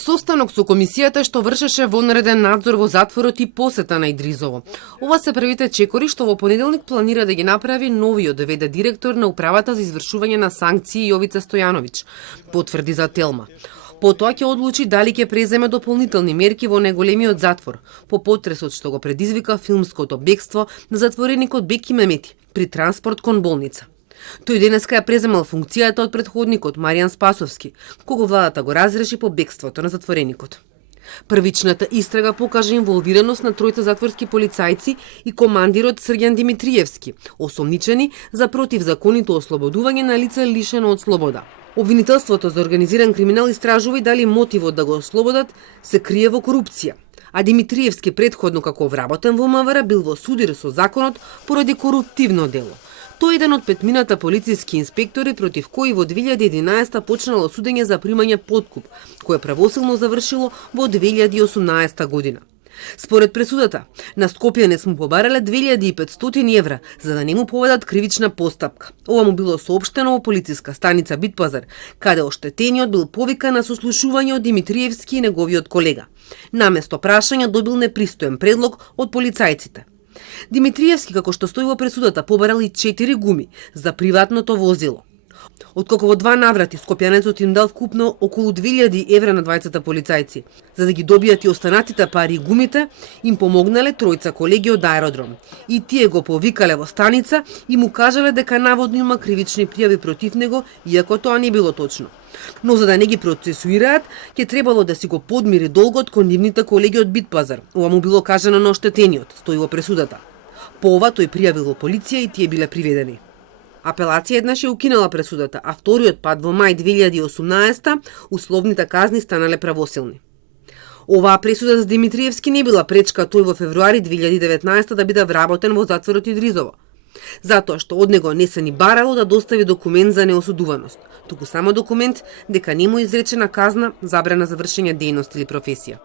Состанок со комисијата што вршеше вонреден надзор во затворот и посета на Идризово. Ова се првите чекори што во понеделник планира да ги направи новиот ВД директор на управата за извршување на санкции Јовица Стојановиќ, потврди за Телма. Потоа ќе одлучи дали ќе преземе дополнителни мерки во најголемиот затвор, по потресот што го предизвика филмското бегство на затвореникот Беки Мемети при транспорт кон болница. Тој денеска ја преземал функцијата од предходникот Маријан Спасовски, кого владата го разреши по бегството на затвореникот. Првичната истрага покажа инволвираност на тројца затворски полицајци и командирот Срѓан Димитриевски, осомничени за противзаконито ослободување на лице лишено од слобода. Обвинителството за организиран криминал истражува и дали мотивот да го ослободат се крие во корупција, а Димитриевски предходно како вработен во МВР бил во судир со законот поради коруптивно дело. Тој е еден од петмината полициски инспектори против кои во 2011 почнало судење за примање подкуп, кое правосилно завршило во 2018 година. Според пресудата, на Скопјанец му побарале 2500 евра за да не му поведат кривична постапка. Ова му било соопштено во полициска станица Битпазар, каде оштетениот бил повикан на сослушување од Димитриевски и неговиот колега. Наместо прашање добил непристоен предлог од полицајците. Димитриевски, како што стои во пресудата, побарал и 4 гуми за приватното возило. Откако во 2 наврати Скопјанецот им дал вкупно околу 2000 евра на двајцата полицајци, за да ги добијат и останатите пари и гумите, им помогнале тројца колеги од аеродром. И тие го повикале во станица и му кажале дека наводно има кривични пријави против него, иако тоа не било точно. Но за да не ги процесуираат, ќе требало да си го подмири долгот кон нивните колеги од Битпазар. Ова му било кажано на оштетениот, стои во пресудата. По ова тој пријавил во полиција и тие биле приведени. Апелација еднаш ја укинала пресудата, а вториот пат во мај 2018 условните казни станале правосилни. Оваа пресуда за Димитриевски не била пречка тој во февруари 2019 да биде вработен во затворот Идризово, затоа што од него не се ни барало да достави документ за неосудуваност, туку само документ дека не му изречена казна, забрана за вршење дејност или професија.